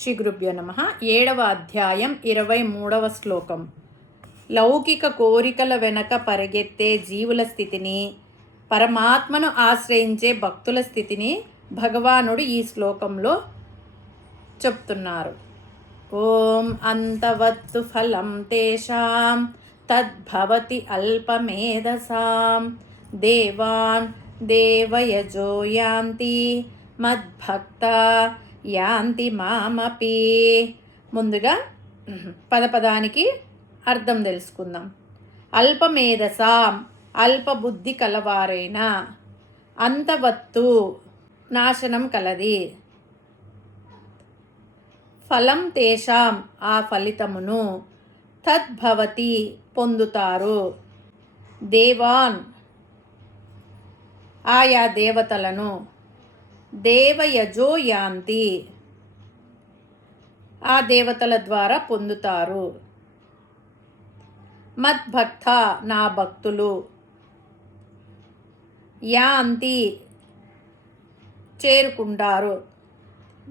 శ్రీ గురుభ్యో నమః. 7వ అధ్యాయం 23వ శ్లోకం. లౌకిక కోరికల వెనక పరిగెత్తే జీవుల స్థితిని, పరమాత్మను ఆశ్రయించే భక్తుల స్థితిని భగవానుడు ఈ శ్లోకంలో చెప్తున్నారు. ఓం అంతవత్తు ఫలం తేషాం తద్భవతి అల్పమేధసాం దేవాన్ దేవయజో యాంతి మద్భక్త యాంతి మామపి. ముందుగా పదపదానికి అర్థం తెలుసుకుందాం. అల్పమేధసాం అల్పబుద్ధి కలవారైన, అంతవత్తు నాశనం కలది, ఫలం తేషాం ఆ ఫలితమును, తద్భవతి పొందుతారు, దేవాన్ ఆయా దేవతలను, దేవయజో యాంతి ఆ దేవతల ద్వారా పొందుతారు, మద్భక్త నా భక్తులు, యాంతి చేరుకుంటారు,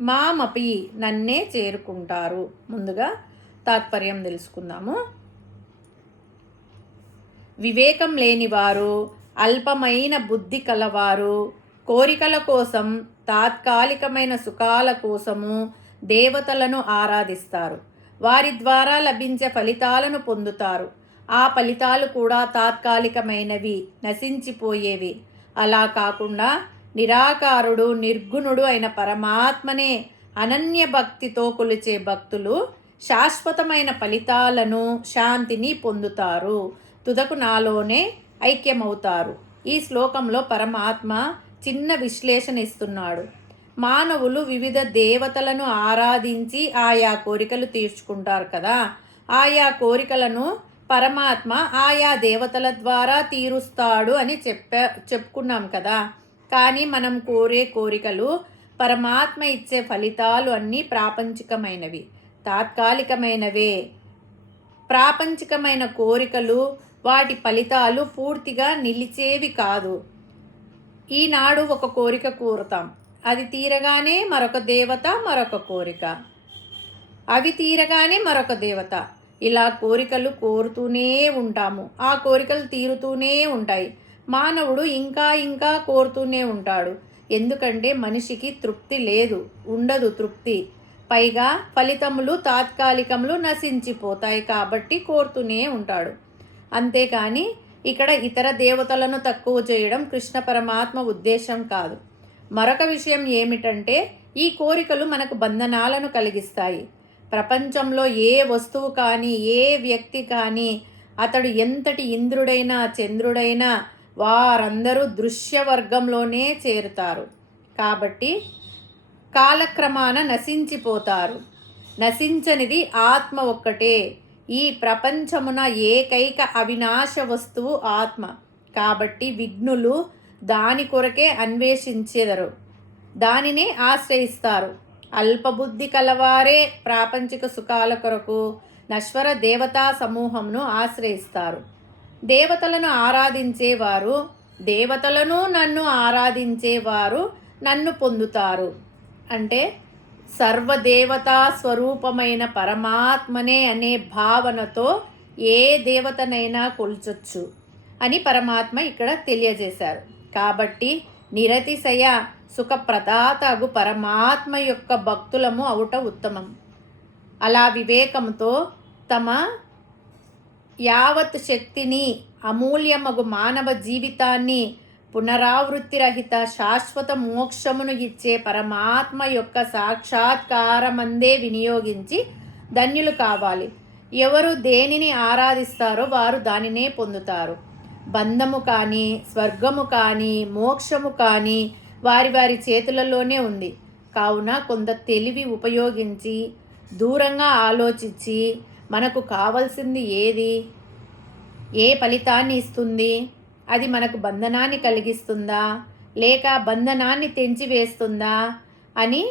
మామపి నన్నే చేరుకుంటారు. ముందుగా తాత్పర్యం తెలుసుకుందాము. వివేకం లేనివారు, అల్పమైన బుద్ధి కలవారు కోరికల కోసం, తాత్కాలికమైన సుఖాల కోసము దేవతలను ఆరాధిస్తారు. వారి ద్వారా లభించే ఫలితాలను పొందుతారు. ఆ ఫలితాలు కూడా తాత్కాలికమైనవి, నశించిపోయేవి. అలా కాకుండా నిరాకారుడు, నిర్గుణుడు అయిన పరమాత్మనే అనన్య భక్తితో కొలిచే భక్తులు శాశ్వతమైన ఫలితాలను, శాంతిని పొందుతారు. తుదకు నాలోనే ఐక్యమవుతారు. ఈ శ్లోకంలో పరమాత్మ చిన్న విశ్లేషణ ఇస్తున్నాడు. మానవులు వివిధ దేవతలను ఆరాధించి ఆయా కోరికలు తీర్చుకుంటారు కదా. ఆయా కోరికలను పరమాత్మ ఆయా దేవతల ద్వారా తీరుస్తాడు అని చెప్పుకున్నాం కదా. కానీ మనం కోరే కోరికలు, పరమాత్మ ఇచ్చే ఫలితాలు అన్నీ ప్రాపంచికమైనవి, తాత్కాలికమైనవే. ప్రాపంచికమైన కోరికలు, వాటి ఫలితాలు పూర్తిగా నిలిచేవి కాదు. ఈనాడు ఒక కోరిక కోరుతాం, అది తీరగానే మరొక దేవత, మరొక కోరిక, అవి తీరగానే మరొక దేవత. ఇలా కోరికలు కోరుతూనే ఉంటాము. ఆ కోరికలు తీరుతూనే ఉంటాయి. మానవుడు ఇంకా ఇంకా కోరుతూనే ఉంటాడు. ఎందుకంటే మనిషికి తృప్తి లేదు, ఉండదు తృప్తి. పైగా ఫలితములు తాత్కాలికములు నశించిపోతాయి కాబట్టి కోరుతూనే ఉంటాడు. అంతేకాని ఇక్కడ ఇతర దేవతలను తక్కువ చేయడం కృష్ణ పరమాత్మ ఉద్దేశం కాదు. మరొక విషయం ఏమిటంటే, ఈ కోరికలు మనకు బంధనాలను కలిగిస్తాయి. ప్రపంచంలో ఏ వస్తువు కానీ, ఏ వ్యక్తి కానీ, అతడు ఎంతటి ఇంద్రుడైనా చంద్రుడైనా వారందరూ దృశ్య వర్గంలోనే చేరుతారు. కాబట్టి కాలక్రమాన నశించిపోతారు. నశించనిది ఆత్మ ఒక్కటే. ఈ ప్రపంచమున ఏకైక అవినాశ వస్తువు ఆత్మ. కాబట్టి విఘ్నులు దాని కొరకే అన్వేషించెదరు, దానినే ఆశ్రయిస్తారు. అల్పబుద్ధి కలవారే ప్రాపంచిక సుఖాల కొరకు నశ్వర దేవతా సమూహంను ఆశ్రయిస్తారు. దేవతలను ఆరాధించేవారు, దేవతలను నన్ను ఆరాధించేవారు నన్ను పొందుతారు. అంటే సర్వదేవతా స్వరూపమైన పరమాత్మనే అనే భావనతో ఏ దేవతనైనా కొల్చొచ్చు అని పరమాత్మ ఇక్కడ తెలియజేశారు. కాబట్టి నిరతిశయ సుఖప్రదాతగు పరమాత్మ యొక్క భక్తులము అవుట ఉత్తమం. అలా వివేకంతో తమ యావత్ శక్తిని, అమూల్యమగు మానవ జీవితాన్ని పునరావృత్తి రహిత శాశ్వత మోక్షమును ఇచ్చే పరమాత్మ యొక్క సాక్షాత్కారమందే వినియోగించి ధన్యులు కావాలి. ఎవరు దేనిని ఆరాధిస్తారో వారు దానినే పొందుతారు. బంధము కానీ, స్వర్గము కానీ, మోక్షము కానీ వారి వారి చేతులలోనే ఉంది. కావున కొంత తెలివి ఉపయోగించి, దూరంగా ఆలోచించి, మనకు కావలసింది ఏది, ఏ ఫలితాన్ని ఇస్తుంది, అది మనకు బంధనాన్ని కలిగిస్తుందా లేక బంధనాన్ని తెంచివేస్తుందా అని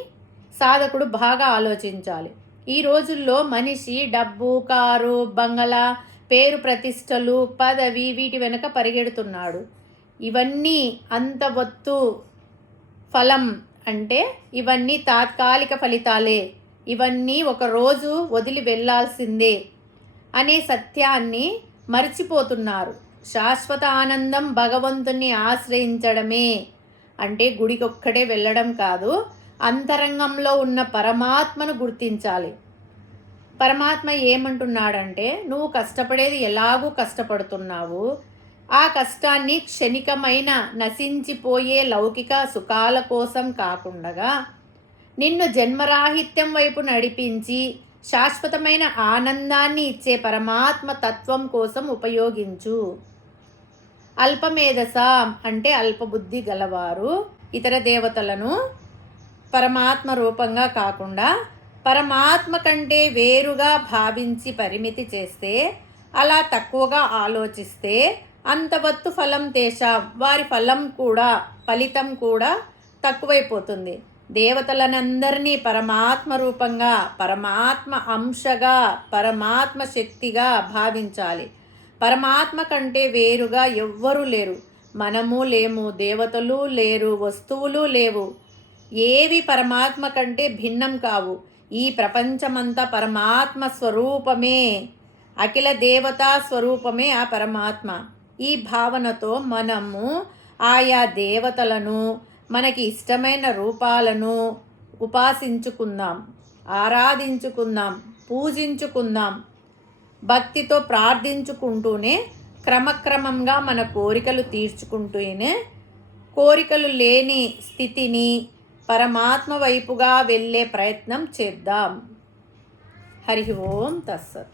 సాధకుడు బాగా ఆలోచించాలి. ఈ రోజుల్లో మనిషి డబ్బు, కారు, బంగళా, పేరు ప్రతిష్టలు, పదవి వీటి వెనుక పరిగెడుతున్నాడు. ఇవన్నీ అంతవత్తు ఫలం అంటే ఇవన్నీ తాత్కాలిక ఫలితాలే. ఇవన్నీ ఒకరోజు వదిలి వెళ్ళాల్సిందే అనే సత్యాన్ని మర్చిపోతున్నారు. శాశ్వత ఆనందం భగవంతుని ఆశ్రయించడమే. అంటే గుడికొక్కడే వెళ్ళడం కాదు, అంతరంగంలో ఉన్న పరమాత్మను గుర్తించాలి. పరమాత్మ ఏమంటున్నాడంటే, నువ్వు కష్టపడేది ఎలాగూ కష్టపడుతున్నావు, ఆ కష్టాన్ని క్షణికమైన నశించిపోయే లౌకిక సుఖాల కోసం కాకుండా నిన్ను జన్మరాహిత్యం వైపు నడిపించి శాశ్వతమైన ఆనందాన్ని ఇచ్చే పరమాత్మ తత్వం కోసం ఉపయోగించు. అల్పమేధస అంటే అల్పబుద్ధి గలవారు ఇతర దేవతలను పరమాత్మ రూపంగా కాకుండా పరమాత్మ కంటే వేరుగా భావించి పరిమితి చేస్తే, అలా తక్కువగా ఆలోచిస్తే అంతవత్తు ఫలం తేషాం, వారి ఫలితం కూడా తక్కువైపోతుంది. దేవతలనందరినీ పరమాత్మ రూపంగా, పరమాత్మ అంశగా, పరమాత్మ శక్తిగా భావించాలి. పరమాత్మ కంటే వేరుగా ఎవ్వరూ లేరు. మనము లేము, దేవతలు లేరు, వస్తువులు లేవు. ఏవి పరమాత్మ కంటే భిన్నం కావు. ఈ ప్రపంచమంతా పరమాత్మ స్వరూపమే, అఖిల దేవతా స్వరూపమే ఆ పరమాత్మ. ఈ భావనతో మనము ఆయా దేవతలను, మనకి ఇష్టమైన రూపాలను ఉపాసించుకుందాం, ఆరాధించుకుందాం, పూజించుకుందాం. భక్తితో ప్రార్థించుకుంటూనే క్రమక్రమంగా మన కోరికలు తీర్చుకుంటూనే కోరికలు లేని స్థితిని పరమాత్మ వైపుగా వెళ్ళే ప్రయత్నం చేద్దాం. హరి ఓం తత్సత్.